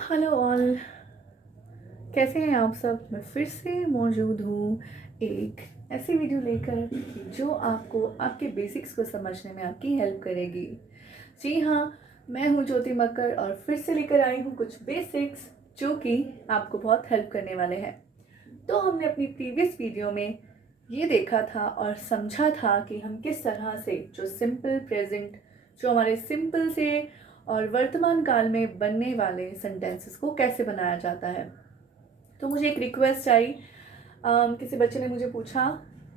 Hello all. कैसे हैं आप सब। मैं फिर से मौजूद हूँ एक ऐसी वीडियो लेकर जो आपको आपके बेसिक्स को समझने में आपकी हेल्प करेगी। जी हाँ, मैं हूँ ज्योति मक्कर और फिर से लेकर आई हूँ कुछ बेसिक्स जो कि आपको बहुत हेल्प करने वाले हैं। तो हमने अपनी प्रीवियस वीडियो में ये देखा था और समझा था कि हम किस तरह से जो सिंपल प्रेजेंट, जो हमारे सिंपल से और वर्तमान काल में बनने वाले सेंटेंसेस को कैसे बनाया जाता है। तो मुझे एक रिक्वेस्ट आई, किसी बच्चे ने मुझे पूछा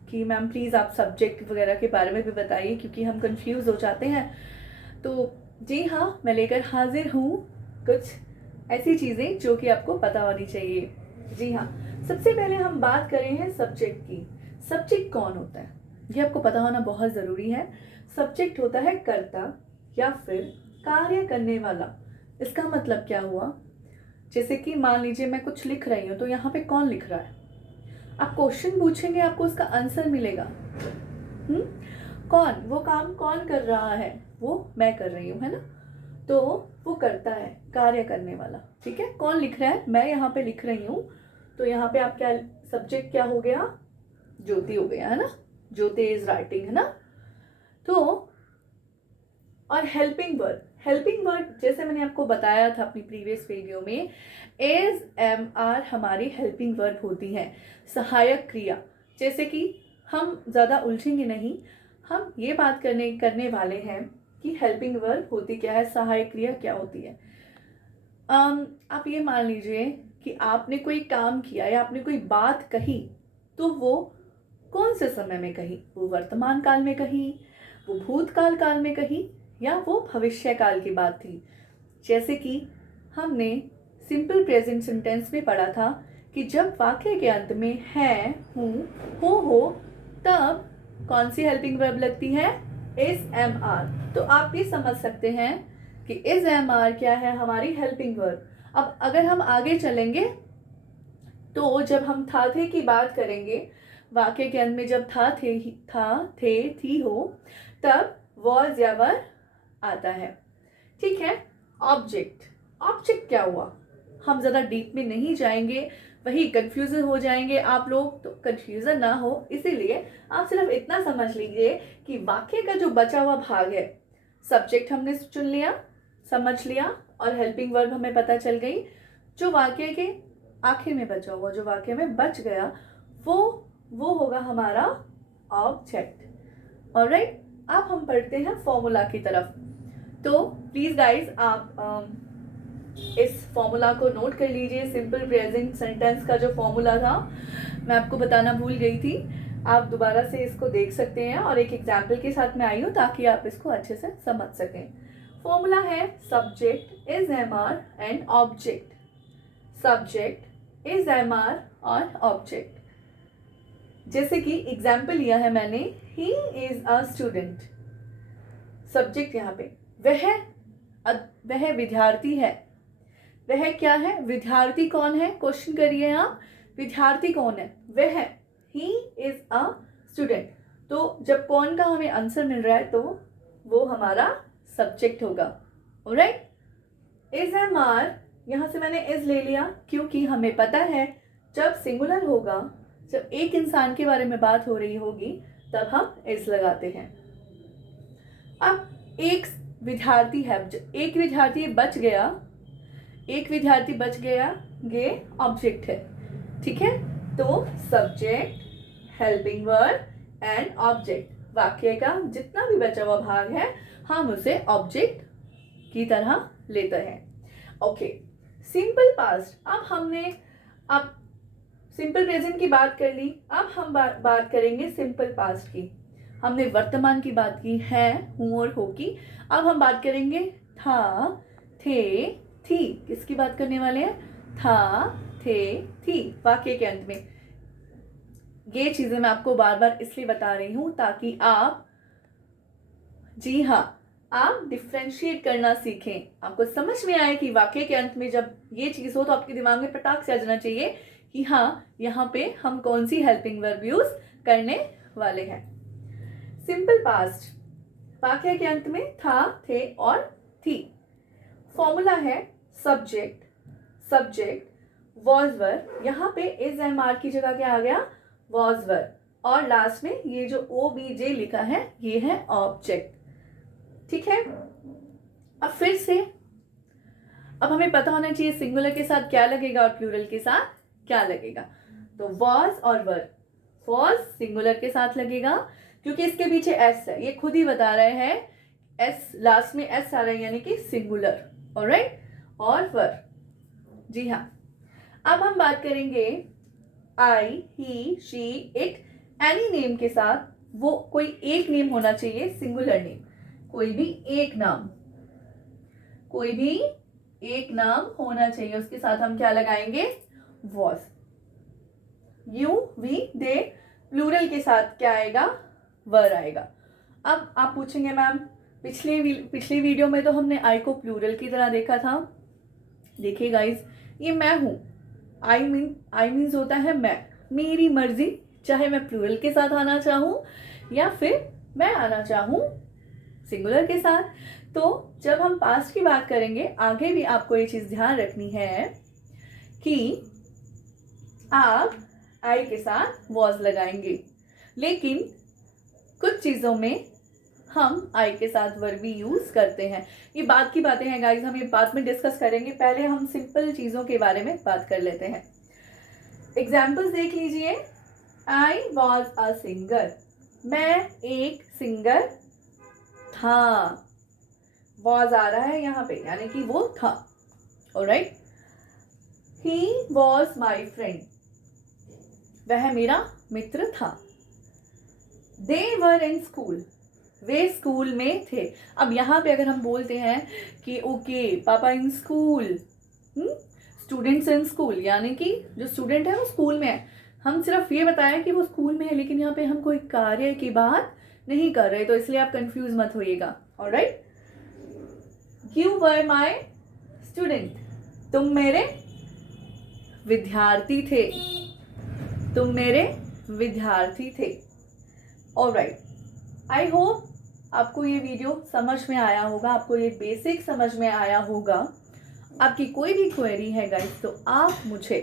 कि मैम प्लीज़ आप सब्जेक्ट वगैरह के बारे में भी बताइए क्योंकि हम कंफ्यूज हो जाते हैं। तो जी हाँ, मैं लेकर हाजिर हूँ कुछ ऐसी चीज़ें जो कि आपको पता होनी चाहिए। जी हाँ, सबसे पहले हम बात करें हैं सब्जेक्ट की। सब्जेक्ट कौन होता है ये आपको पता होना बहुत ज़रूरी है। सब्जेक्ट होता है कर्ता या फिर कार्य करने वाला। इसका मतलब क्या हुआ, जैसे कि मान लीजिए मैं कुछ लिख रही हूँ तो यहाँ पे कौन लिख रहा है। आप क्वेश्चन पूछेंगे आपको उसका आंसर मिलेगा। कौन, वो काम कौन कर रहा है, वो मैं कर रही हूँ, है ना। तो वो करता है, कार्य करने वाला। ठीक है, कौन लिख रहा है, मैं यहाँ पे लिख रही हूँ। तो यहाँ पे आप क्या, सब्जेक्ट क्या हो गया, ज्योति हो गया, है ना। ज्योति इज राइटिंग, है ना। तो और हेल्पिंग वर्ब, हेल्पिंग वर्ब जैसे मैंने आपको बताया था अपनी प्रीवियस वीडियो में, एज एम आर हमारी हेल्पिंग वर्ब होती हैं, सहायक क्रिया। जैसे कि हम ज़्यादा उलझेंगे नहीं, हम ये बात करने वाले हैं कि हेल्पिंग वर्ब होती क्या है, सहायक क्रिया क्या होती है। आप ये मान लीजिए कि आपने कोई काम किया या आपने कोई बात कही, तो वो कौन से समय में कही, वो वर्तमान काल में कही, वो भूतकाल काल में कही, या वो भविष्य काल की बात थी। जैसे कि हमने सिंपल प्रेजेंट सेंटेंस में पढ़ा था कि जब वाक्य के अंत में है, हूँ, हो, तब कौन सी हेल्पिंग वर्ब लगती है, इज एम आर। तो आप ये समझ सकते हैं कि इज एम आर क्या है, हमारी हेल्पिंग वर्ब। अब अगर हम आगे चलेंगे तो जब हम था थे की बात करेंगे, वाक्य के अंत में जब था थे थी हो, तब वॉज या वर आता है। ठीक है। ऑब्जेक्ट, ऑब्जेक्ट क्या हुआ, हम ज़्यादा डीप में नहीं जाएंगे, वही कंफ्यूजन हो जाएंगे आप लोग, तो कंफ्यूजन ना हो इसीलिए आप सिर्फ इतना समझ लीजिए कि वाक्य का जो बचा हुआ भाग है, सब्जेक्ट हमने चुन लिया, समझ लिया, और हेल्पिंग वर्ब हमें पता चल गई। जो वाक्य के आखिर में बचा हुआ, जो वाक्य में बच गया, वो होगा हमारा ऑब्जेक्ट। ऑलराइट, अब हम पढ़ते हैं फॉर्मूला की तरफ। तो प्लीज गाइज आप इस फॉर्मूला को नोट कर लीजिए। सिंपल प्रेजेंट सेंटेंस का जो फॉर्मूला था मैं आपको बताना भूल गई थी, आप दोबारा से इसको देख सकते हैं और एक एग्जाम्पल के साथ मैं आई हूँ ताकि आप इसको अच्छे से समझ सकें। फॉर्मूला है subject is am are and object. Subject is am are और ऑब्जेक्ट। जैसे कि एग्जाम्पल लिया है मैंने, he is a student. Subject यहाँ पे वह विद्यार्थी है। वह क्या है, विद्यार्थी कौन है, क्वेश्चन करिए आप, विद्यार्थी कौन है, वह, ही इज अ स्टूडेंट। तो जब कौन का हमें आंसर मिल रहा है तो वो हमारा सब्जेक्ट होगा। ऑलराइट, इज एम आर, यहां से मैंने इज ले लिया क्योंकि हमें पता है जब सिंगुलर होगा, जब एक इंसान के बारे में बात हो रही होगी, तब हम इज लगाते हैं। अब एक विद्यार्थी है, एक विद्यार्थी बच गया, एक विद्यार्थी बच गया, ये ऑब्जेक्ट है। ठीक है, तो subject, helping verb and object, वाक्य का जितना भी बचा हुआ भाग है हम उसे ऑब्जेक्ट की तरह लेते हैं। ओके, सिंपल पास्ट, अब हमने अब सिंपल प्रेजेंट की बात कर ली, अब हम बात करेंगे सिंपल पास्ट की। हमने वर्तमान की बात की, है, हूं और हो की। अब हम बात करेंगे था, थे, थी। किसकी बात करने वाले हैं, था, थे, थी, वाक्य के अंत में। ये चीजें मैं आपको बार बार इसलिए बता रही हूं ताकि आप, जी हाँ, आप डिफ्रेंशिएट करना सीखें। आपको समझ में आए कि वाक्य के अंत में जब ये चीज हो तो आपके दिमाग में पटाख से आ जाना चाहिए कि हाँ, यहाँ पे हम कौन सी हेल्पिंग वर्ब यूज करने वाले हैं। सिंपल पास्ट, वाक्य के अंत में था, थे और थी। फॉर्मूला है सब्जेक्ट सब्जेक्ट, वॉज वर, यहाँ पे इज एम आर की जगह क्या आ गया, वॉज वर, और लास्ट में ये जो OBJ लिखा है ये है ऑब्जेक्ट। ठीक है, अब फिर से अब हमें पता होना चाहिए सिंगुलर के साथ क्या लगेगा और प्लूरल के साथ क्या लगेगा। तो वॉज और वर, वॉज सिंगुलर के साथ लगेगा क्योंकि इसके पीछे एस है, ये खुद ही बता रहे हैं, एस लास्ट में एस आ रहा है यानी कि सिंगुलर। ऑलराइट, और वर, जी हाँ। अब हम बात करेंगे आई, ही, शी, इट, एनी नेम के साथ। वो कोई एक नेम होना चाहिए, सिंगुलर नेम, कोई भी एक नाम, कोई भी एक नाम होना चाहिए, उसके साथ हम क्या लगाएंगे, was. You, we, they, plural के साथ क्या आएगा, वर आएगा। अब आप पूछेंगे मैम पिछली वीडियो में तो हमने आई को प्लूरल की तरह देखा था। देखिए गाइस, ये मैं हूं, आई मीन्स होता है मैं, मेरी मर्जी, चाहे मैं प्लूरल के साथ आना चाहूं या फिर मैं आना चाहूं सिंगुलर के साथ। तो जब हम पास्ट की बात करेंगे आगे भी आपको ये चीज ध्यान रखनी है कि आप आई के साथ वॉज लगाएंगे, लेकिन कुछ चीजों में हम आई के साथ वर भी यूज करते हैं। ये बात की बातें हैं गाइस, हम ये बाद में डिस्कस करेंगे, पहले हम सिंपल चीजों के बारे में बात कर लेते हैं। एग्जाम्पल्स देख लीजिए। आई वॉज अ सिंगर, मैं एक सिंगर था, वॉज आ रहा है यहाँ पे यानी कि वो था। Alright, he was my friend, वह मेरा मित्र था। दे वर इन स्कूल, वे स्कूल में थे। अब यहाँ पे अगर हम बोलते हैं कि ओके पापा in school, students in school, यानी कि जो स्टूडेंट है वो स्कूल में है, हम सिर्फ ये बताया कि वो स्कूल में है, लेकिन यहाँ पे हम कोई कार्य की बात नहीं कर रहे, तो इसलिए आप कंफ्यूज मत होइएगा। Alright, you were my student, तुम मेरे विद्यार्थी थे, तुम मेरे विद्यार्थी थे। ऑलराइट, आई होप आपको ये वीडियो समझ में आया होगा, आपको ये बेसिक समझ में आया होगा। आपकी कोई भी क्वेरी है गाइस तो आप मुझे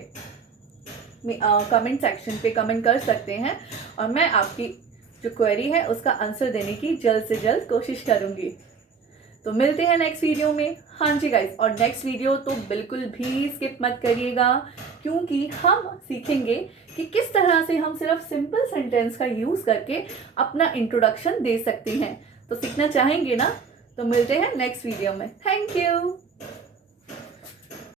कमेंट सेक्शन पे कमेंट कर सकते हैं और मैं आपकी जो क्वेरी है उसका आंसर देने की जल्द से जल्द कोशिश करूँगी। तो मिलते हैं नेक्स्ट वीडियो में। हाँ जी गाइस, और नेक्स्ट वीडियो तो बिल्कुल भी स्किप मत करिएगा क्योंकि हम सीखेंगे कि किस तरह से हम सिर्फ सिंपल सेंटेंस का यूज़ करके अपना इंट्रोडक्शन दे सकते हैं। तो सीखना चाहेंगे ना, तो मिलते हैं नेक्स्ट वीडियो में। Thank you.